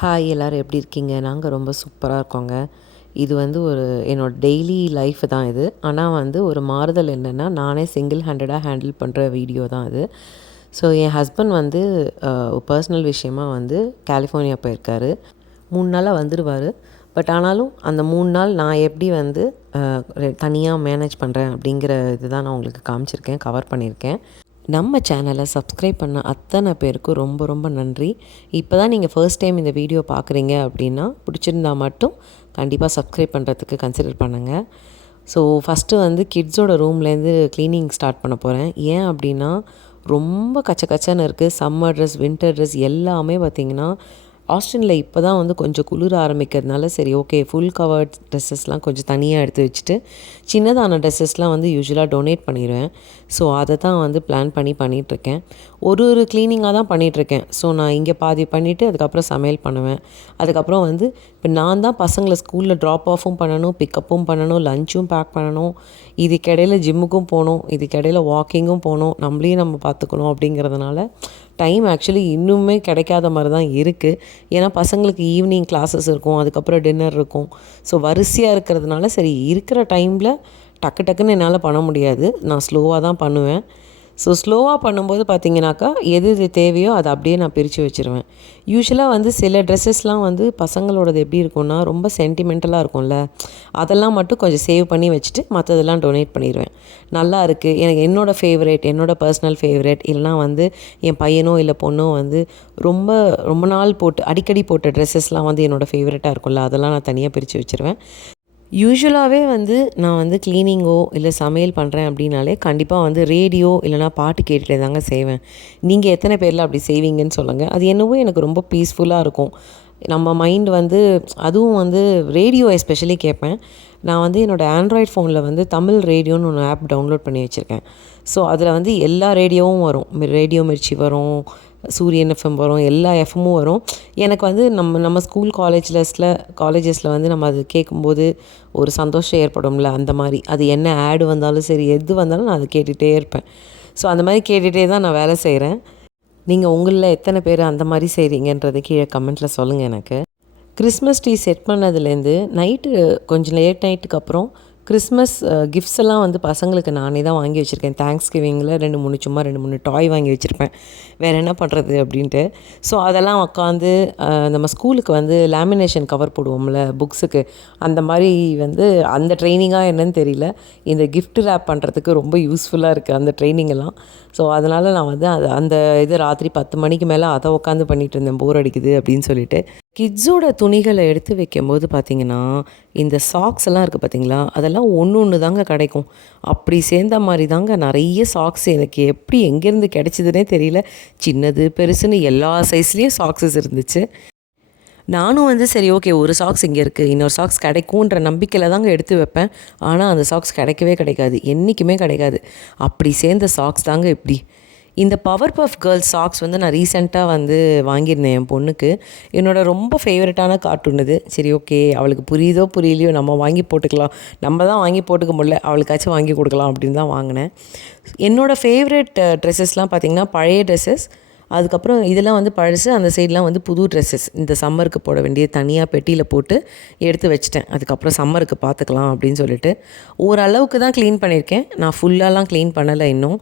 Hi எல்லோரும் எப்படி இருக்கீங்க? நாங்கள் ரொம்ப சூப்பராக இருக்கோங்க. இது வந்து என்னோட டெய்லி லைஃப் தான் இது. ஆனால் வந்து ஒரு மாறுதல் என்னென்னா, நானே சிங்கிள் ஹேண்டடாக ஹேண்டில் பண்ணுற வீடியோ தான் அது. ஸோ என் ஹஸ்பண்ட் வந்து பர்சனல் விஷயமா வந்து கலிஃபோர்னியா போயிருக்காரு. 3 நாளாக வந்துடுவார். பட் ஆனாலும் அந்த 3 நாள் நான் எப்படி வந்து தனியாக மேனேஜ் பண்ணுறேன் அப்படிங்கிற இது தான் நான் உங்களுக்கு காமிச்சிருக்கேன், கவர் பண்ணியிருக்கேன். நம்ம சேனலை சப்ஸ்கிரைப் பண்ண அத்தனை பேருக்கும் ரொம்ப ரொம்ப நன்றி. இப்போ தான் நீங்கள் ஃபர்ஸ்ட் டைம் இந்த வீடியோ பார்க்குறீங்க அப்படின்னா, பிடிச்சிருந்தா மட்டும் கண்டிப்பாக சப்ஸ்கிரைப் பண்ணுறதுக்கு கன்சிடர் பண்ணுங்கள். ஸோ ஃபஸ்ட்டு வந்து கிட்ஸோட ரூம்லேருந்து க்ளீனிங் ஸ்டார்ட் பண்ண போகிறேன். ஏன் அப்படின்னா, ரொம்ப கச்ச கச்சன்னு இருக்குது. சம்மர் ட்ரெஸ், வின்டர் ட்ரெஸ் எல்லாமே பார்த்திங்கன்னா, ஆஸ்டினில் இப்போ தான் வந்து கொஞ்சம் குளிர ஆரம்பிக்கிறதுனால சரி ஓகே ஃபுல் கவர்ட் ட்ரெஸ்ஸஸ்லாம் கொஞ்சம் தனியாக எடுத்து வச்சுட்டு சின்னதான ட்ரெஸ்ஸஸ்லாம் வந்து யூஸ்வலாக டொனேட் பண்ணிடுவேன். ஸோ அதை தான் வந்து பிளான் பண்ணிகிட்ருக்கேன். ஒரு க்ளீனிங்காக தான் பண்ணிகிட்ருக்கேன். ஸோ நான் இங்கே பாதி பண்ணிவிட்டு அதுக்கப்புறம் சமையல் பண்ணுவேன். அதுக்கப்புறம் வந்து இப்போ நான் தான் பசங்களை ஸ்கூலில் ட்ராப் ஆஃபும் பண்ணணும், பிக்கப்பும் பண்ணணும், லஞ்சும் பேக் பண்ணணும், இதுக்கிடையில் ஜிம்முக்கும் போகணும், இதுக்கிடையில் வாக்கிங்கும் போகணும், நம்மளையும் நம்ம பார்த்துக்கணும். அப்படிங்கிறதுனால டைம் ஆக்சுவலி இன்னுமே கிடைக்காத மாதிரி தான் இருக்குது. ஏன்னா பசங்களுக்கு ஈவினிங் கிளாஸஸ் இருக்கும், அதுக்கப்புறம் டின்னர் இருக்கும். ஸோ வரிசையாக இருக்கிறதுனால சரி இருக்கிற டைமில் டக்கு டக்குன்னு என்னால் பண்ண முடியாது. நான் ஸ்லோவாக தான் பண்ணுவேன். ஸோ ஸ்லோவாக பண்ணும்போது பார்த்திங்கனாக்கா எது தேவையோ அதை அப்படியே நான் பிரித்து வச்சுருவேன். யூஸ்வலாக வந்து சில ட்ரெஸ்ஸஸ்லாம் வந்து பசங்களோடது எப்படி இருக்கும்னா ரொம்ப சென்டிமெண்டலாக இருக்கும்ல, அதெல்லாம் மட்டும் கொஞ்சம் சேவ் பண்ணி வச்சுட்டு மற்றதெல்லாம் டொனேட் பண்ணிடுவேன். நல்லா இருக்குது, எனக்கு என்னோடய ஃபேவரேட், என்னோடய பர்சனல் ஃபேவரேட், இல்லைனா வந்து என் பையனோ இல்லை பொண்ணோ வந்து ரொம்ப ரொம்ப நாள் போட்டு அடிக்கடி போட்ட ட்ரெஸ்ஸஸ்லாம் வந்து என்னோடய ஃபேவரட்டாக இருக்கும்ல, அதெல்லாம் நான் தனியாக பிரித்து வச்சுருவேன். யூஸ்வலாகவே வந்து நான் வந்து க்ளீனிங்கோ இல்லை சமையல் பண்ணுறேன் அப்படின்னாலே கண்டிப்பாக வந்து ரேடியோ இல்லைனா பாட்டு கேட்டுகிட்டே தாங்க செய்வேன். நீங்கள் எத்தனை பேரில் அப்படி செய்வீங்கன்னு சொல்லுங்கள். அது என்னவோ எனக்கு ரொம்ப பீஸ்ஃபுல்லாக இருக்கும். நம்ம மைண்ட் வந்து அதுவும் வந்து ரேடியோ எஸ்பெஷலி கேட்பேன். நான் வந்து என்னோடய ஆண்ட்ராய்ட் ஃபோனில் வந்து தமிழ் ரேடியோன்னு ஒன்று ஆப் டவுன்லோட் பண்ணி வச்சுருக்கேன். ஸோ அதில் வந்து எல்லா ரேடியோவும் வரும். ரேடியோ மிர்ச்சி வரும், சூரியன் எஃப்எம் வரும், எல்லா எஃப்எம்மும் வரும். எனக்கு வந்து நம்ம ஸ்கூல் காலேஜஸில் வந்து நம்ம அது கேட்கும்போது ஒரு சந்தோஷம் ஏற்படும்ல, அந்த மாதிரி அது என்ன ஆடு வந்தாலும் சரி எது வந்தாலும் நான் அதை கேட்டுகிட்டே இருப்பேன். ஸோ அந்த மாதிரி கேட்டுகிட்டே தான் நான் வேலை செய்கிறேன். நீங்கள் உங்களில் எத்தனை பேர் அந்த மாதிரி செய்கிறீங்கன்றதை கீழே கமெண்ட்டில் சொல்லுங்கள் எனக்கு. கிறிஸ்மஸ் ட்ரீ செட் பண்ணதுலேருந்து நைட்டு கொஞ்சம் லேட் நைட்டுக்கு அப்புறம் கிறிஸ்மஸ் கிஃப்ட்ஸ் எல்லாம் வந்து பசங்களுக்கு நானே தான் வாங்கி வச்சுருக்கேன். தேங்க்ஸ் கிவிங்கில் 2-3 டாய் வாங்கி வச்சுருப்பேன். வேறு என்ன பண்ணுறது அப்படின்ட்டு. ஸோ அதெல்லாம் உட்காந்து நம்ம ஸ்கூலுக்கு வந்து லேமினேஷன் கவர் போடுவோம்ல புக்ஸுக்கு, அந்த மாதிரி வந்து அந்த ட்ரைனிங்காக என்னன்னு தெரியல, இந்த கிஃப்ட் ரேப் பண்ணுறதுக்கு ரொம்ப யூஸ்ஃபுல்லாக இருக்குது அந்த ட்ரைனிங்கெல்லாம். ஸோ அதனால் நான் வந்து அந்த இது ராத்திரி 10 மணிக்கு மேலே அதை உட்காந்து பண்ணிகிட்டு இருந்தேன், போர் அடிக்குது அப்படின்னு சொல்லிட்டு. கிட்ஸோட துணிகளை எடுத்து வைக்கும்போது பார்த்திங்கன்னா, இந்த சாக்ஸ் எல்லாம் இருக்குது பார்த்திங்களா, அதெல்லாம் ஒன்று தாங்க கிடைக்கும். அப்படி சேர்ந்த மாதிரி தாங்க நிறைய சாக்ஸ் எனக்கு எப்படி எங்கேருந்து கிடைச்சிதுனே தெரியல. சின்னது பெருசுன்னு எல்லா சைஸ்லேயும் சாக்ஸஸ் இருந்துச்சு. நானும் வந்து சரி ஓகே ஒரு சாக்ஸ் இங்கே இருக்குது, இன்னொரு சாக்ஸ் கிடைக்குன்ற நம்பிக்கையில் தாங்க எடுத்து வைப்பேன். ஆனால் அந்த சாக்ஸ் கிடைக்கவே கிடைக்காது, என்றைக்குமே கிடைக்காது. அப்படி சேர்ந்த சாக்ஸ் தாங்க இப்படி. இந்த பவர் பஃப் கேர்ள்ஸ் சாக்ஸ் வந்து நான் ரீசெண்டாக வந்து வாங்கியிருந்தேன் என் பொண்ணுக்கு. என்னோடய ரொம்ப ஃபேவரட்டான கார்ட்டூன் இது. சரி ஓகே அவளுக்கு புரியுதோ புரியலையோ நம்ம வாங்கி போட்டுக்கலாம், நம்ம தான் வாங்கி போட்டுக்க முடியல, அவளுக்காச்சும் வாங்கி கொடுக்கலாம் அப்படின்னு தான் வாங்கினேன். என்னோடய ஃபேவரட் ட்ரெஸ்ஸஸ்லாம் பார்த்திங்கன்னா பழைய ட்ரெஸ்ஸஸ், அதுக்கப்புறம் இதெல்லாம் வந்து பழசு, அந்த சைட்லாம் வந்து புது ட்ரெஸ்ஸஸ். இந்த சம்மருக்கு போட வேண்டிய தனியாக பெட்டியில் போட்டு எடுத்து வச்சுட்டேன். அதுக்கப்புறம் சம்மருக்கு பார்த்துக்கலாம் அப்படின்னு சொல்லிட்டு ஓரளவுக்கு தான் க்ளீன் பண்ணியிருக்கேன். நான் ஃபுல்லாலாம் க்ளீன் பண்ணலை. இன்னும்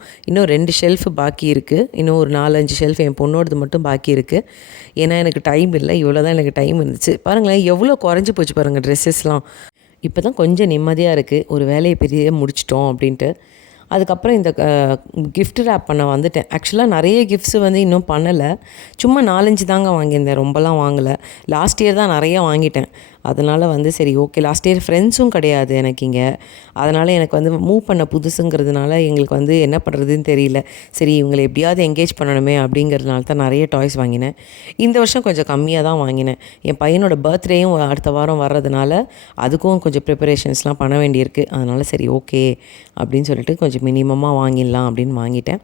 2 ஷெல்ஃபு பாக்கி இருக்குது. இன்னும் ஒரு 4-5 ஷெல்ஃப் என் பொண்ணோடது மட்டும் பாக்கி இருக்குது. ஏன்னா எனக்கு டைம் இல்லை, இவ்வளோ தான் எனக்கு டைம் இருந்துச்சு. பாருங்களேன் எவ்வளோ குறைஞ்சி போச்சு பாருங்கள் ட்ரெஸ்ஸஸ்லாம். இப்போ தான் கொஞ்சம் நிம்மதியாக இருக்குது, ஒரு வேலையை பெரிய முடிச்சிட்டோம் அப்படின்ட்டு. அதுக்கப்புறம் இந்த கிஃப்ட் ரேப் பண்ண வந்துட்டேன். ஆக்சுவலாக நிறைய கிஃப்ட்ஸு வந்து இன்னும் பண்ணலை, சும்மா 4-5 தாங்க வாங்கியிருந்தேன், ரொம்பலாம் வாங்கலை. லாஸ்ட் இயர் தான் நிறையா வாங்கிட்டேன். அதனால் வந்து சரி ஓகே லாஸ்ட் இயர் ஃப்ரெண்ட்ஸும் கிடையாது எனக்கு இங்கே. அதனால் எனக்கு வந்து மூவ் பண்ண புதுசுங்கிறதுனால எங்களுக்கு வந்து என்ன பண்ணுறதுன்னு தெரியல. சரி இவங்களை எப்படியாவது என்கேஜ் பண்ணணுமே அப்படிங்கிறதுனால தான் நிறைய டாய்ஸ் வாங்கினேன். இந்த வருஷம் கொஞ்சம் கம்மியாக தான் வாங்கினேன். என் பையனோட பர்த்டேயும் அடுத்த வாரம் வர்றதுனால அதுக்கும் கொஞ்சம் ப்ரிப்பரேஷன்ஸ்லாம் பண்ண வேண்டியிருக்கு. அதனால் சரி ஓகே அப்படின்னு சொல்லிட்டு கொஞ்சம் கொஞ்சம் மினிமமாக வாங்கிடலாம் அப்படின்னு வாங்கிட்டேன்.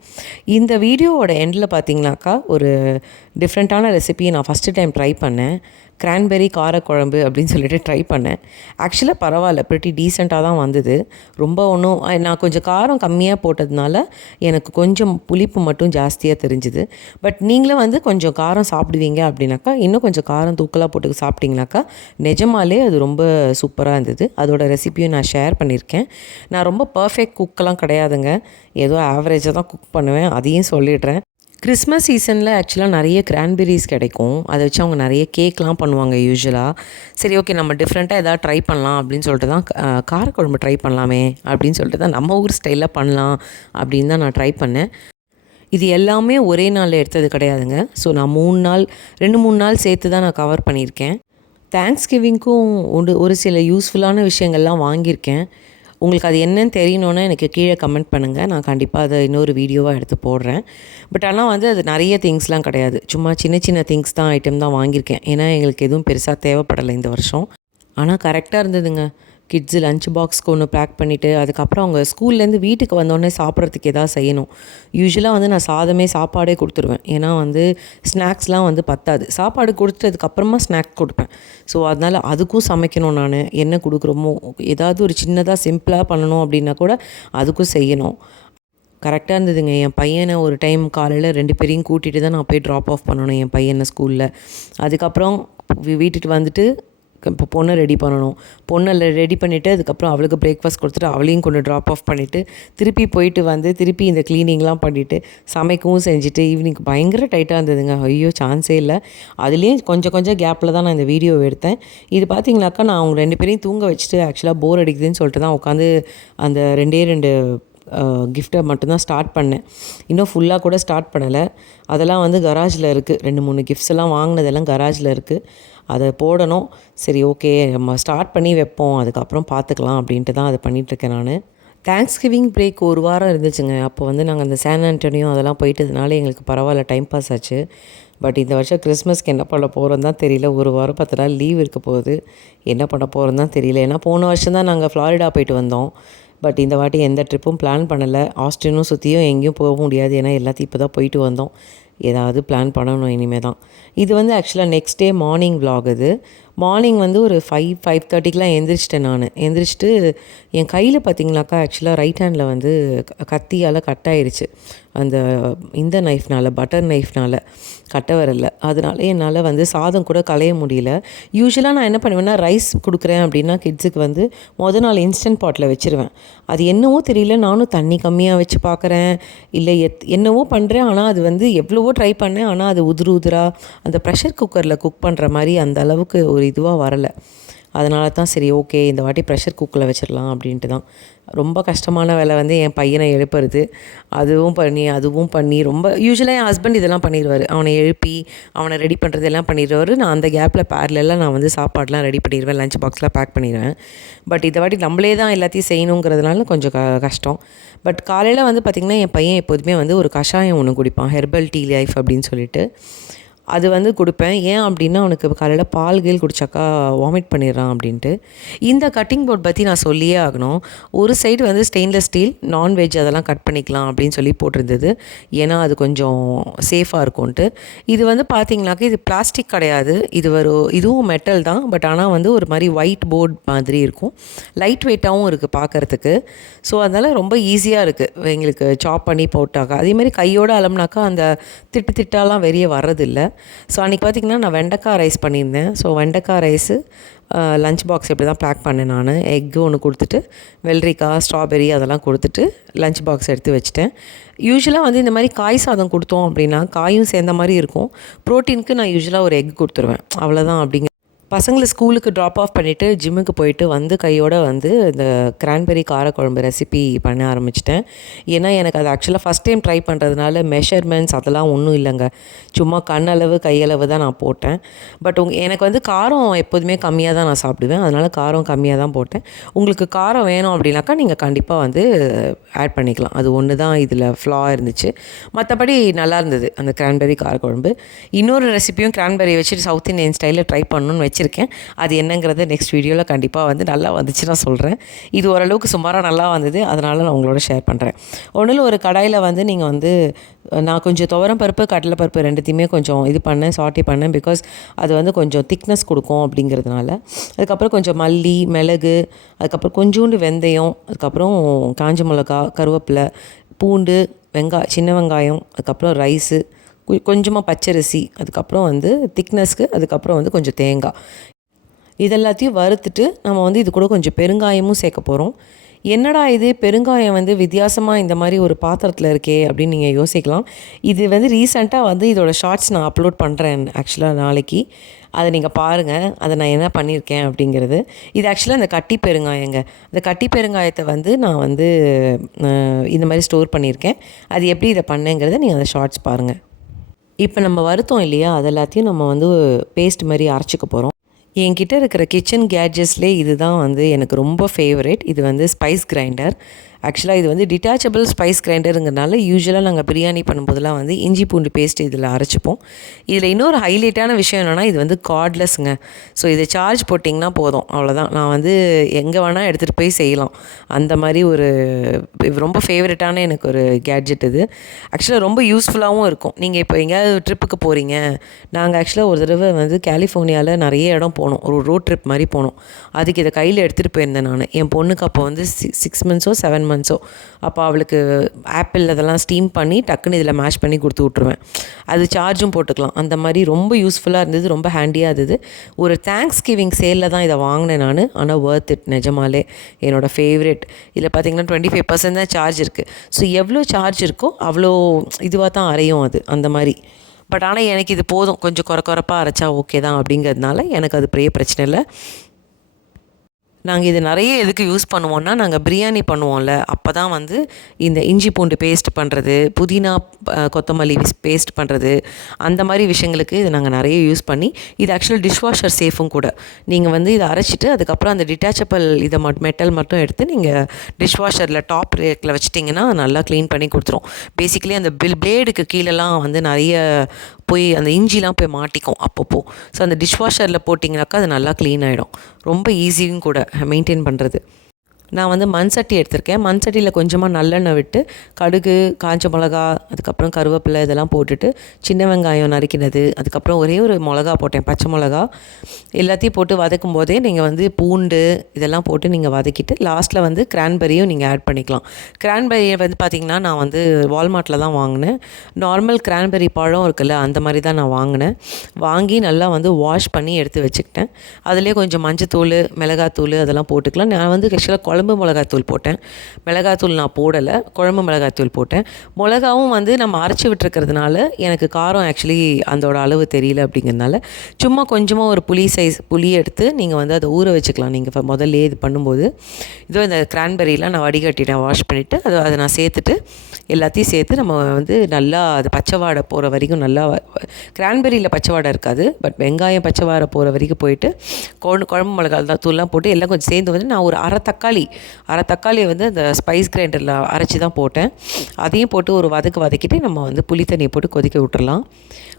இந்த வீடியோவோட எண்டில் பார்த்தீங்கன்னாக்கா ஒரு டிஃப்ரெண்ட்டான ரெசிபியை நான் ஃபஸ்ட்டு டைம் ட்ரை பண்ணேன். கிரான்பெரி காரக்குழம்பு அப்படின்னு சொல்லிட்டு ட்ரை பண்ணேன். ஆக்சுவலாக பரவாயில்ல, ப்ரிட்டி டீசெண்டாக தான் வந்தது. ரொம்ப ஒன்றும் நான் கொஞ்சம் காரம் கம்மியாக போட்டதுனால எனக்கு கொஞ்சம் புளிப்பு மட்டும் ஜாஸ்தியாக தெரிஞ்சுது. பட் நீங்களும் வந்து கொஞ்சம் காரம் சாப்பிடுவீங்க அப்படின்னாக்கா இன்னும் கொஞ்சம் காரம் தூக்கலாக போட்டு சாப்பிட்டிங்கனாக்கா நிஜமாலே அது ரொம்ப சூப்பராக இருந்தது. அதோட ரெசிபியும் நான் ஷேர் பண்ணியிருக்கேன். நான் ரொம்ப பர்ஃபெக்ட் குக்கெல்லாம் கிடையாதுங்க, ஏதோ ஆவரேஜாக தான் குக் பண்ணுவேன், அதையும் சொல்லிடுறேன். கிறிஸ்மஸ் சீசனில் ஆக்சுவலாக நிறைய கிரான்பெரிஸ் கிடைக்கும். அதை வச்சு அவங்க நிறைய கேக்லாம் பண்ணுவாங்க யூஸ்வலாக. சரி, ஓகே, நம்ம டிஃப்ரெண்ட்டாக எதாவது ட்ரை பண்ணலாம் அப்படின்னு சொல்லிட்டு தான் காரக்குழம்பு ட்ரை பண்ணலாமே அப்படின்னு சொல்லிட்டு தான் நம்ம ஊர் ஸ்டைலில் பண்ணலாம் அப்படின்னு தான் நான் ட்ரை பண்ணேன். இது எல்லாமே ஒரே நாளில் எடுத்தது கிடையாதுங்க. ஸோ நான் 2-3 நாள் சேர்த்து தான் நான் கவர் பண்ணியிருக்கேன். தேங்க்ஸ்கிவிங்க்கும் ஒரு சில யூஸ்ஃபுல்லான விஷயங்கள்லாம் வாங்கியிருக்கேன். உங்களுக்கு அது என்னன்னு தெரியணுன்னா எனக்கு கீழே கமெண்ட் பண்ணுங்கள். நான் கண்டிப்பாக அதை இன்னொரு வீடியோவாக எடுத்து போடுறேன். பட் ஆனால் வந்து அது நிறைய திங்ஸ்லாம் கிடையாது, சும்மா சின்ன சின்ன திங்ஸ் தான், ஐட்டம் தான் வாங்கியிருக்கேன். ஏன்னா எங்களுக்கு எதுவும் பெருசாக தேவைப்படலை இந்த வருஷம். ஆனால் கரெக்டாக இருந்ததுங்க. கிட்ஸு லஞ்ச் பாக்ஸ்க்கு ஒன்று பேக் பண்ணிவிட்டு அதுக்கப்புறம் அவங்க ஸ்கூல்லேருந்து வீட்டுக்கு வந்தோடனே சாப்பிட்றதுக்கு எதாவது செய்யணும். யூஸ்வலாக வந்து நான் சாப்பாடே கொடுத்துருவேன். ஏன்னா வந்து ஸ்நாக்ஸ்லாம் வந்து பத்தாது. சாப்பாடு கொடுத்ததுக்கப்புறமா ஸ்நாக்ஸ் கொடுப்பேன். ஸோ அதனால் அதுக்கும் சமைக்கணும். நான் என்ன கொடுக்குறோமோ ஏதாவது ஒரு சின்னதாக சிம்பிளாக பண்ணணும் அப்படின்னா கூட அதுக்கும் செய்யணும். கரெக்டாக இருந்ததுங்க. என் பையனை ஒரு டைம் காலையில் 2 பேரையும் கூட்டிகிட்டு தான் நான் போய் ட்ராப் ஆஃப் பண்ணணும் என் பையனை ஸ்கூலில். அதுக்கப்புறம் வீட்டுக்கு வந்துட்டு இப்போ பொண்ணை ரெடி பண்ணணும். பொண்ணை ரெடி பண்ணிவிட்டு அதுக்கப்புறம் அவளுக்கு பிரேக்ஃபாஸ்ட் கொடுத்துட்டு அவளையும் கொண்டு ட்ராப் ஆஃப் பண்ணிவிட்டு திருப்பி போயிட்டு வந்து திருப்பி இந்த க்ளீனிங்லாம் பண்ணிவிட்டு சமைக்கவும் செஞ்சுட்டு ஈவினிங் பயங்கர டைட்டாக இருந்ததுங்க. ஐயோ, சான்ஸே இல்லை. அதுலேயும் கொஞ்சம் கேப்பில் தான் நான் இந்த வீடியோ எடுத்தேன். இது பார்த்தீங்கன்னாக்கா நான் அவங்க 2 பேரையும் தூங்க வச்சுட்டு ஆக்சுவலாக போர் அடிக்குதுன்னு சொல்லிட்டு தான் உட்காந்து அந்த 2 கிஃப்ட்டை மட்டும்தான் ஸ்டார்ட் பண்ணேன். இன்னும் ஃபுல்லாக கூட ஸ்டார்ட் பண்ணலை. அதெல்லாம் வந்து கராஜில் இருக்குது. 2-3 கிஃப்ட்ஸ் எல்லாம் வாங்கினதெல்லாம் கராஜில் இருக்குது. அதை போடணும். சரி, ஓகே, நம்ம ஸ்டார்ட் பண்ணி வைப்போம், அதுக்கப்புறம் பார்த்துக்கலாம் அப்படின்ட்டு தான் அதை பண்ணிகிட்ருக்கேன் நான். தேங்க்ஸ்கிவிங் பிரேக் 1 வாரம் இருந்துச்சுங்க. அப்போ வந்து நாங்கள் அந்த சான் ஆண்டனியோ அதெல்லாம் போயிட்டதுனால எங்களுக்கு பரவாயில்ல, டைம் பாஸ் ஆச்சு. பட் இந்த வருஷம் கிறிஸ்மஸ்க்கு என்ன பண்ண போகிறோன்னு தான் தெரியல. 1 வாரம் 10 நாள் லீவ் இருக்க போகுது. என்ன பண்ண போகிறோன்னு தான் தெரியல. ஏன்னா போன வருஷம் தான் நாங்கள் ஃப்ளாரிடா போயிட்டு வந்தோம். பட் இந்த வாட்டி எந்த ட்ரிப்பும் பிளான் பண்ணலை. ஆஸ்டினும் சுற்றியும் எங்கேயும் போக முடியாது. ஏன்னா எல்லாத்தையும் இப்போ தான் போயிட்டு வந்தோம். ஏதாவது பிளான் பண்ணணும் இனிமேல் தான். இது வந்து ஆக்சுவலாக நெக்ஸ்ட் டே மார்னிங் விலாக். இது மார்னிங் வந்து ஒரு 5:30க்கெலாம் எந்திரிச்சிட்டேன். நான் எந்திரிச்சிட்டு என் கையில் பார்த்திங்கனாக்கா ஆக்சுவலாக ரைட் ஹேண்டில் வந்து கத்தியால் கட் ஆயிடுச்சு. இந்த நைஃப்னால், பட்டர் நைஃப்னால் கட்ட வரல. அதனால என்னால் வந்து சாதம் கூட களைய முடியல. யூஸ்வலாக நான் என்ன பண்ணுவேன்னா, ரைஸ் கொடுக்குறேன் அப்படின்னா கிட்ஸுக்கு வந்து நாள் இன்ஸ்டன்ட் பாட்டில் வச்சுருவேன். அது என்னவோ தெரியல, நானும் தண்ணி கம்மியாக வச்சு பார்க்குறேன், இல்லை என்னவோ பண்ணுறேன். ஆனால் அது வந்து எவ்வளவோ ட்ரை பண்ணேன். ஆனால் அது உதிராக அந்த ப்ரெஷர் குக்கரில் குக் பண்ணுற மாதிரி அந்த அளவுக்கு ஒரு இதுவாக வரலை. அதனால தான் சரி, ஓகே, இந்த வாட்டி ப்ரெஷர் குக்கரில் வச்சிடலாம் அப்படின்ட்டு தான். ரொம்ப கஷ்டமான வேலை வந்து என் பையனை எழுப்புறது. அதுவும் பண்ணி ரொம்ப யூஸ்வலாக என் ஹஸ்பண்ட் இதெல்லாம் பண்ணிடுவார். அவனை எழுப்பி அவனை ரெடி பண்ணுறது எல்லாம் பண்ணிடுவார். நான் அந்த கேப்பில் பேரலெல்லாம் நான் வந்து சாப்பாடெலாம் ரெடி பண்ணிடுவேன், லஞ்ச் பாக்ஸ்லாம் பேக் பண்ணிடுவேன். பட் இந்த வாட்டி நம்மளே தான் எல்லாத்தையும் செய்யணுங்கிறதுனால கொஞ்சம் கஷ்டம். பட் காலையில் வந்து பார்த்திங்கன்னா என் பையன் எப்போதுமே வந்து ஒரு கஷாயம் ஒன்று குடிப்பான், ஹெர்பல் டீ லைஃப் அப்படின்னு சொல்லிட்டு. அது வந்து கொடுப்பேன். ஏன் அப்படின்னா அவனுக்கு காலையில் பால் குடித்தாக்கா வாமிட் பண்ணிடுறான் அப்படின்ட்டு. இந்த கட்டிங் போர்ட் பற்றி நான் சொல்லியே ஆகணும். ஒரு சைடு வந்து ஸ்டெயின்லெஸ் ஸ்டீல், நான்வெஜ் அதெல்லாம் கட் பண்ணிக்கலாம் அப்படின்னு சொல்லி போட்டிருந்தது. ஏன்னா அது கொஞ்சம் சேஃபாக இருக்கும்ன்ட்டு. இது வந்து பார்த்திங்கனாக்கா இது பிளாஸ்டிக் கிடையாது, இதுவும் மெட்டல் தான். பட் ஆனால் வந்து ஒரு மாதிரி ஒயிட் போர்ட் மாதிரி இருக்கும். லைட் வெயிட்டாகவும் இருக்குது பார்க்குறதுக்கு. ஸோ அதனால் ரொம்ப ஈஸியாக இருக்குது எங்களுக்கு சாப் பண்ணி போட்டாக்கா. அதேமாதிரி கையோடு அலம்னாக்கா அந்த திட்டாலாம் வெளியே வர்றதில்லை. ஸோ அன்றைக்கி பார்த்திங்கன்னா நான் வெண்டைக்காய் ரைஸ் பண்ணியிருந்தேன். ஸோ வெண்டைக்காய் ரைஸு லஞ்ச் பாக்ஸ் இப்படி தான் பேக் பண்ணேன் நான். எக்கு ஒன்று கொடுத்துட்டு வெள்ளரிக்காய், ஸ்ட்ராபெரி அதெல்லாம் கொடுத்துட்டு லஞ்ச் பாக்ஸ் எடுத்து வச்சுட்டேன். யூஸ்வலாக வந்து இந்த மாதிரி காய் சாதம் கொடுத்தோம் அப்படின்னா காயும் சேர்ந்த மாதிரி இருக்கும். ப்ரோட்டீனுக்கு நான் யூஸ்வலாக ஒரு எக் கொடுத்துருவேன், அவ்வளோதான். அப்படிங்க பசங்களை ஸ்கூலுக்கு ட்ராப் ஆஃப் பண்ணிவிட்டு ஜிம்முக்கு போயிட்டு வந்து கையோடு வந்து இந்த கிரான்பெரி காரக்குழம்பு ரெசிபி பண்ண ஆரம்பிச்சிட்டேன். ஏன்னா எனக்கு அது ஆக்சுவலாக ஃபஸ்ட் டைம் ட்ரை பண்ணுறதுனால மெஷர்மெண்ட்ஸ் அதெல்லாம் ஒன்றும் இல்லைங்க. சும்மா கண்ணளவு கையளவு தான் நான் போட்டேன். பட் எனக்கு வந்து காரம் எப்போதுமே கம்மியாக தான் நான் சாப்பிடுவேன். அதனால் காரம் கம்மியாக தான் போட்டேன். உங்களுக்கு காரம் வேணும் அப்படின்னாக்கா நீங்கள் கண்டிப்பாக வந்து ஆட் பண்ணிக்கலாம். அது ஒன்று தான் இதில் ஃப்ளா இருந்துச்சு. மற்றபடி நல்லா இருந்தது அந்த கிரான்பெரி காரக்குழம்பு. இன்னொரு ரெசிபியும் கிரான்பெரி வச்சுட்டு சவுத் இந்தியன் ஸ்டைலில் ட்ரை பண்ணணும்னு வச்சு வச்சுருக்கேன். அது என்னங்கிறத நெக்ஸ்ட் வீடியோவில் கண்டிப்பாக வந்து நல்லா வந்துச்சு நான் சொல்கிறேன். இது ஓரளவுக்கு சுமாராக நல்லா வந்தது, அதனால் நான் உங்களோட ஷேர் பண்ணுறேன். ஒன்றும் ஒரு கடாயில் வந்து நீங்கள் வந்து நான் கொஞ்சம் துவரம் பருப்பு கடலைப்பருப்பு ரெண்டுத்தையுமே கொஞ்சம் இது பண்ணேன், சாட்டே பண்ணேன். பிகாஸ் அது வந்து கொஞ்சம் திக்னஸ் கொடுக்கும் அப்படிங்கிறதுனால. அதுக்கப்புறம் கொஞ்சம் மல்லி, மிளகு, அதுக்கப்புறம் கொஞ்சோண்டு வெந்தயம், அதுக்கப்புறம் காஞ்ச மிளகா, கருவேப்பிலை, பூண்டு, சின்ன வெங்காயம், அதுக்கப்புறம் ரைஸு, கொஞ்சமாக பச்சரிசி, அதுக்கப்புறம் வந்து திக்னஸ்க்கு, அதுக்கப்புறம் வந்து கொஞ்சம் தேங்காய், இதெல்லாத்தையும் வறுத்துட்டு நம்ம வந்து இது கூட கொஞ்சம் பெருங்காயமும் சேர்க்க போகிறோம். என்னடா இது பெருங்காயம் வந்து வித்தியாசமாக இந்த மாதிரி ஒரு பாத்திரத்தில் இருக்கே அப்படின்னு நீங்கள் யோசிக்கலாம். இது வந்து ரீசெண்டாக வந்து இதோட ஷார்ட்ஸ் நான் அப்லோட் பண்ணுறேன் ஆக்சுவலாக நாளைக்கு. அதை நீங்கள் பாருங்கள், அதை நான் என்ன பண்ணியிருக்கேன் அப்படிங்கிறது. இது ஆக்சுவலாக அந்த கட்டி பெருங்காயங்க. அந்த கட்டி பெருங்காயத்தை வந்து நான் வந்து இந்த மாதிரி ஸ்டோர் பண்ணியிருக்கேன். அது எப்படி இதை பண்ணேங்கிறத நீங்கள் அந்த ஷார்ட்ஸ் பாருங்கள். இப்போ நம்ம வருத்தோம் இல்லையா, அது எல்லாத்தையும் நம்ம வந்து பேஸ்ட் மாதிரி அரைச்சிக்க போகிறோம். என்கிட்ட இருக்கிற கிச்சன் கேட்ஜெட்ஸ்லேயே இது தான் வந்து எனக்கு ரொம்ப ஃபேவரேட். இது வந்து ஸ்பைஸ் கிரைண்டர். ஆக்சுவலாக இது வந்து டிட்டாச்சபிள் ஸ்பைஸ் கிரைண்டருங்கிறனால யூஸ்வலாக நாங்கள் பிரியாணி பண்ணும்போதெல்லாம் வந்து இஞ்சி பூண்டு பேஸ்ட் இதில் அரைச்சிப்போம். இதில் இன்னொரு ஹைலைட்டான விஷயம் என்னென்னா, இது வந்து கார்ட்லெஸ்ங்க. ஸோ இதை சார்ஜ் போட்டிங்கன்னா போதும், அவ்வளோதான். நான் வந்து எங்கே வேணால் எடுத்துகிட்டு போய் செய்யலாம். அந்த மாதிரி ஒரு ரொம்ப ஃபேவரட்டான எனக்கு ஒரு கேட்ஜெட் இது. ஆக்சுவலாக ரொம்ப யூஸ்ஃபுல்லாகவும் இருக்கும். நீங்கள் இப்போ எங்கேயாவது ட்ரிப்புக்கு போகிறீங்க. நாங்கள் ஆக்சுவலாக ஒரு தடவை வந்து கலிஃபோர்னியாவில் நிறைய இடம் போனோம். ஒரு ரோட் ட்ரிப் மாதிரி போனோம். அதுக்கு இதை கையில் எடுத்துகிட்டு போயிருந்தேன் நான். என் பொண்ணுக்கு அப்போ வந்து 6 மந்த்ஸோ 7 மந்த்ஸோ. அப்போ அவளுக்கு ஆப்பிள் அதெல்லாம் ஸ்டீம் பண்ணி டக்குன்னு இதில் மேஷ் பண்ணி கொடுத்து விட்ருவேன். அது சார்ஜும் போட்டுக்கலாம். அந்த மாதிரி ரொம்ப யூஸ்ஃபுல்லாக இருந்தது, ரொம்ப ஹேண்டியாக இருந்தது. ஒரு தேங்க்ஸ் கிவிங் சேலில் தான் இதை வாங்கினேன் நான். ஆனால் வர்த் இட், நிஜமாலே என்னோடய ஃபேவரெட். இதில் பார்த்திங்கன்னா 25% தான் சார்ஜ் இருக்குது. ஸோ எவ்வளோ சார்ஜ் இருக்கோ அவ்வளோ இதுவாக தான் அரையும் அது, அந்த மாதிரி. பட் ஆனால் எனக்கு இது போதும், கொஞ்சம் குறைப்பாக அரைச்சா ஓகே தான் அப்படிங்கிறதுனால எனக்கு அது பெரிய பிரச்சனை இல்லை. நாங்கள் இது நிறைய எதுக்கு யூஸ் பண்ணுவோன்னா, நாங்கள் பிரியாணி பண்ணுவோம்ல, அப்போ தான் வந்து இந்த இஞ்சி பூண்டு பேஸ்ட் பண்ணுறது, புதினா கொத்தமல்லி பேஸ்ட் பண்ணுறது, அந்த மாதிரி விஷயங்களுக்கு இது நாங்கள் நிறைய யூஸ் பண்ணி. இது ஆக்சுவலாக டிஷ்வாஷர் சேஃபும் கூட. நீங்கள் வந்து இதை அரைச்சிட்டு அதுக்கப்புறம் அந்த டிட்டாச்சபிள் இதை மெட்டல் மட்டும் எடுத்து நீங்கள் டிஷ்வாஷரில் டாப் ரேக்கில் வச்சிட்டிங்கன்னா நல்லா க்ளீன் பண்ணி கொடுத்துரும். பேசிக்கலி அந்த பிளேடுக்கு கீழெல்லாம் வந்து நிறைய போய் அந்த இஞ்சிலாம் போய் மாட்டிக்கும் அப்பப்போ. ஸோ அந்த டிஷ்வாஷரில் போட்டிங்கனாக்கா அது நல்லா க்ளீன் ஆகிடும். ரொம்ப ஈஸியும் கூட மெயின்டைன் பண்ணுறது. நான் வந்து மண் சட்டி எடுத்திருக்கேன். மண் சட்டியில் கொஞ்சமாக நல்லெண்ணெய் விட்டு கடுகு, காஞ்ச மிளகா, அதுக்கப்புறம் கருவேப்பிலை இதெல்லாம் போட்டுட்டு சின்ன வெங்காயம் நறுக்கினது, அதுக்கப்புறம் ஒரே ஒரு மிளகா போட்டேன், பச்சை மிளகா. எல்லாத்தையும் போட்டு வதக்கும் போதே நீங்கள் வந்து பூண்டு இதெல்லாம் போட்டு நீங்கள் வதக்கிட்டு லாஸ்ட்டில் வந்து கிரான்பெரியும் நீங்கள் ஆட் பண்ணிக்கலாம். கிரான்பெரியை வந்து பார்த்திங்கன்னா நான் வந்து வால்மார்ட்டில் தான் வாங்கினேன். நார்மல் கிரான்பெரி பழம் இருக்குல்ல, அந்த மாதிரி தான் நான் வாங்கினேன். வாங்கி நல்லா வந்து வாஷ் பண்ணி எடுத்து வச்சுக்கிட்டேன். அதிலே கொஞ்சம் மஞ்சத்தூள், மிளகாத்தூள் அதெல்லாம் போட்டுக்கலாம். நான் வந்து ஆக்சுவலாக குழம்பு மிளகாத்தூள் போட்டேன். மிளகாத்தூள் நான் போடலை, குழம்பு மிளகாத்தூள் போட்டேன். மிளகாவும் வந்து நம்ம அரைச்சி விட்டுருக்கிறதுனால எனக்கு காரம் ஆக்சுவலி அதோட அளவு தெரியல. அப்படிங்கிறதுனால சும்மா கொஞ்சமாக ஒரு புளி எடுத்து நீங்கள் வந்து அதை ஊற வச்சுக்கலாம். நீங்கள் முதல்ல இது பண்ணும்போது இதோ இந்த கிரான்பெரிலாம் நான் வடிகட்டிட்டேன், வாஷ் பண்ணிவிட்டு அதை நான் சேர்த்துட்டு எல்லாத்தையும் சேர்த்து நம்ம வந்து நல்லா அது பச்சை வாடை போகிற வரைக்கும் நல்லா. கிரான்பெரியில் பச்சை வாடை இருக்காது, பட் வெங்காயம் பச்சை வாடை போகிற வரைக்கும் போயிட்டு குழம்பு மிளகா தூள்லாம் போட்டு எல்லாம் கொஞ்சம் சேர்ந்து வந்து நான் ஒரு அரை தக்காளியை வந்து அந்த ஸ்பைஸ் கிரைண்டரில் அரைச்சி தான் போட்டேன். அதையும் போட்டு ஒரு வதக்கிட்டு நம்ம வந்து புளி தண்ணியை போட்டு கொதிக்க விட்டுறலாம்.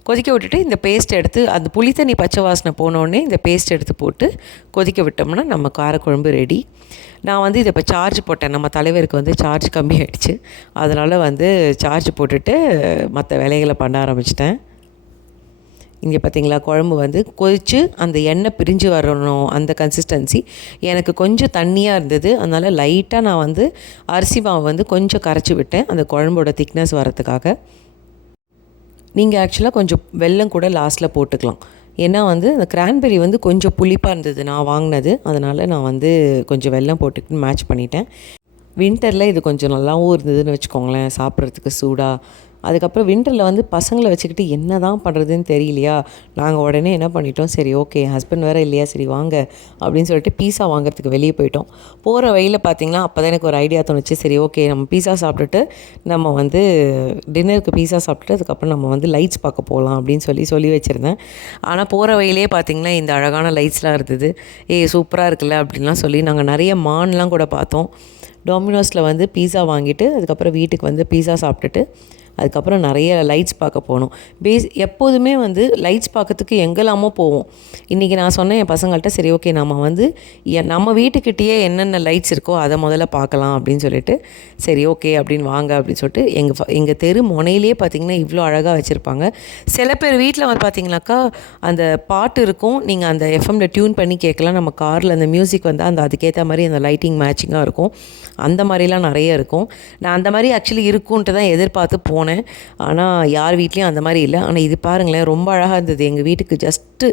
கொதிக்க விட்டுட்டு இந்த பேஸ்ட் எடுத்து அந்த புளி தண்ணி பச்சை வாசனை போனோடனே இந்த பேஸ்ட் எடுத்து போட்டு கொதிக்க விட்டோம்னா நம்ம காரக்குழம்பு ரெடி. நான் வந்து இதை இப்போ சார்ஜ் போட்டேன். நம்ம தலைவருக்கு வந்து சார்ஜ் கம்மியாகிடுச்சு, அதனால் வந்து சார்ஜ் போட்டுட்டு மற்ற வேலைகளை பண்ண ஆரம்பிச்சிட்டேன். இங்கே பார்த்திங்களா, குழம்பு வந்து கொதித்து அந்த எண்ணெய் பிரிஞ்சு வரணும், அந்த கன்சிஸ்டன்சி. எனக்கு கொஞ்சம் தண்ணியாக இருந்தது, அதனால் லைட்டாக நான் வந்து அரிசி மாவு வந்து கொஞ்சம் கரைச்சி விட்டேன் அந்த குழம்போட திக்னஸ் வரத்துக்காக. நீங்கள் ஆக்சுவலாக கொஞ்சம் வெல்லம் கூட லாஸ்ட்டில் போட்டுக்கலாம். ஏன்னா வந்து அந்த கிரான்பெரி வந்து கொஞ்சம் புளிப்பாக இருந்தது நான் வாங்கினது, அதனால் நான் வந்து கொஞ்சம் வெல்லம் போட்டுக்கிட்டு மேட்ச் பண்ணிட்டேன். வின்டரில் இது கொஞ்சம் நல்லாவும் இருந்ததுன்னு வச்சுக்கோங்களேன், சாப்பிட்றதுக்கு சூடாக. அதுக்கப்புறம் வின்டரில் வந்து பசங்களை வச்சுக்கிட்டு என்ன தான் பண்ணுறதுன்னு தெரியலையா, நாங்கள் உடனே என்ன பண்ணிட்டோம், சரி ஓகே ஹஸ்பண்ட் வேறு இல்லையா, சரி வாங்க அப்படின்னு சொல்லிட்டு பீஸா வாங்குறதுக்கு வெளியே போயிட்டோம். போகிற வழியில் பார்த்திங்கன்னா அப்போ தான் எனக்கு ஒரு ஐடியா தோணுச்சு, சரி ஓகே நம்ம பீஸா சாப்பிட்டுட்டு நம்ம வந்து டின்னருக்கு பீஸா சாப்பிட்டுட்டு அதுக்கப்புறம் நம்ம வந்து லைட்ஸ் பார்க்க போகலாம் அப்படின்னு சொல்லி வச்சுருந்தேன். ஆனால் போகிற வழியிலே பார்த்திங்கன்னா இந்த அழகான லைட்ஸ்லாம் இருந்தது. சூப்பராக இருக்குல்ல அப்படின்லாம் சொல்லி நாங்கள் நிறைய மான்லாம் கூட பார்த்தோம். டொமினோஸில் வந்து பீஸா வாங்கிட்டு அதுக்கப்புறம் வீட்டுக்கு வந்து பீஸா சாப்பிட்டுட்டு அதுக்கப்புறம் நிறைய லைட்ஸ் பார்க்க போனோம். எப்போதுமே வந்து லைட்ஸ் பார்க்கறதுக்கு எங்கெல்லாமோ போவோம். இன்றைக்கி நான் சொன்னேன் என் பசங்கள்கிட்ட, சரி ஓகே நம்ம வந்து நம்ம வீட்டுக்கிட்டேயே என்னென்ன லைட்ஸ் இருக்கோ அதை முதல்ல பார்க்கலாம் அப்படின்னு சொல்லிட்டு, சரி ஓகே அப்படின்னு வாங்க அப்படின்னு சொல்லிட்டு எங்கள் தெரு முனையிலே பார்த்திங்கன்னா இவ்வளோ அழகாக வச்சுருப்பாங்க. சில பேர் வீட்டில் வந்து பார்த்திங்கனாக்கா அந்த பாட்டு இருக்கும், நீங்கள் அந்த எஃப்எம்மில் டியூன் பண்ணி கேட்கலாம். நம்ம காரில் அந்த மியூசிக் வந்து அதுக்கேற்ற மாதிரி அந்த லைட்டிங் மேட்சிங்காக இருக்கும். அந்த மாதிரிலாம் நிறைய இருக்கும். நான் அந்த மாதிரி ஆக்சுவலி இருக்குன்ட்டு தான் எதிர்பார்த்து போனேன். ஆனால் யார் வீட்லேயும் அந்த மாதிரி இல்லை. ஆனால் இது பாருங்களேன், ரொம்ப அழகாக இருந்தது. எங்கள் வீட்டுக்கு ஜஸ்ட்டு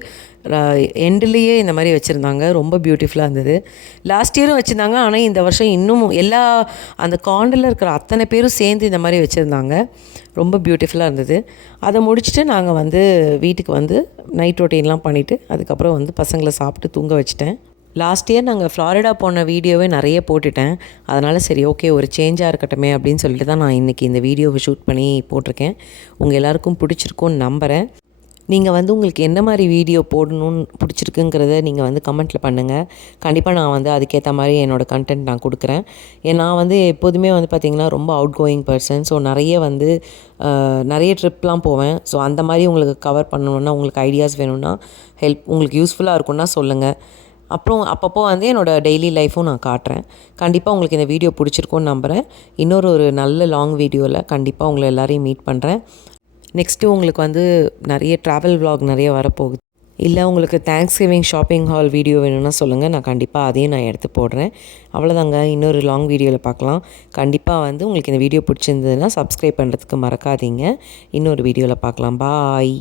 எண்டுலேயே இந்த மாதிரி வச்சுருந்தாங்க. ரொம்ப பியூட்டிஃபுல்லாக இருந்தது. லாஸ்ட் இயரும் வச்சுருந்தாங்க. ஆனால் இந்த வருஷம் இன்னும் அந்த காண்டில் இருக்கிற அத்தனை பேரும் சேர்ந்து இந்த மாதிரி வச்சுருந்தாங்க. ரொம்ப பியூட்டிஃபுல்லாக இருந்தது. அதை முடிச்சுட்டு நாங்கள் வந்து வீட்டுக்கு வந்து நைட் ரொட்டீன்லாம் பண்ணிவிட்டு அதுக்கப்புறம் வந்து பசங்களை சாப்பிட்டு தூங்க வச்சுட்டேன். லாஸ்ட் இயர் நாங்கள் ஃப்ளாரிடா போன வீடியோவே நிறைய போட்டுட்டேன். அதனால் சரி ஓகே ஒரு சேஞ்சாக இருக்கட்டுமே அப்படின்னு சொல்லிட்டு தான் நான் இன்றைக்கி இந்த வீடியோவை ஷூட் பண்ணி போட்டிருக்கேன். உங்கள் எல்லாேருக்கும் பிடிச்சிருக்கும்னு நம்புகிறேன். நீங்கள் வந்து உங்களுக்கு என்ன மாதிரி வீடியோ போடணும்னு பிடிச்சிருக்குங்கிறத நீங்கள் வந்து கமெண்ட்டில் பண்ணுங்கள். கண்டிப்பாக நான் வந்து அதுக்கேற்ற மாதிரி என்னோடய கண்டென்ட் நான் கொடுக்குறேன். நான் வந்து எப்போதுமே வந்து பார்த்திங்கன்னா ரொம்ப அவுட் கோயிங் பர்சன். ஸோ நிறைய ட்ரிப்லாம் போவேன். ஸோ அந்த மாதிரி உங்களுக்கு கவர் பண்ணணுன்னா, உங்களுக்கு ஐடியாஸ் வேணும்னா, உங்களுக்கு யூஸ்ஃபுல்லாக இருக்குன்னா சொல்லுங்கள். அப்புறம் அப்பப்போ வந்து என்னோடய டெய்லி லைஃப்பும் நான் காட்டுறேன். கண்டிப்பாக உங்களுக்கு இந்த வீடியோ பிடிச்சிருக்கும்னு நம்புகிறேன். ஒரு நல்ல லாங் வீடியோவில் கண்டிப்பாக உங்களை எல்லாரையும் மீட் பண்ணுறேன். நெக்ஸ்ட்டு உங்களுக்கு வந்து நிறைய ட்ராவல் விலாக் நிறைய வரப்போகுது. இல்லை உங்களுக்கு தேங்க்ஸ்கிவிங் ஷாப்பிங் ஹால் வீடியோ வேணும்னா சொல்லுங்கள். நான் கண்டிப்பாக அதையும் நான் எடுத்து போடுறேன். அவ்வளோதாங்க, இன்னொரு லாங் வீடியோவில் பார்க்கலாம். கண்டிப்பாக வந்து உங்களுக்கு இந்த வீடியோ பிடிச்சிருந்ததுன்னா சப்ஸ்கிரைப் பண்ணுறதுக்கு மறக்காதீங்க. இன்னொரு வீடியோவில் பார்க்கலாம். பாய்.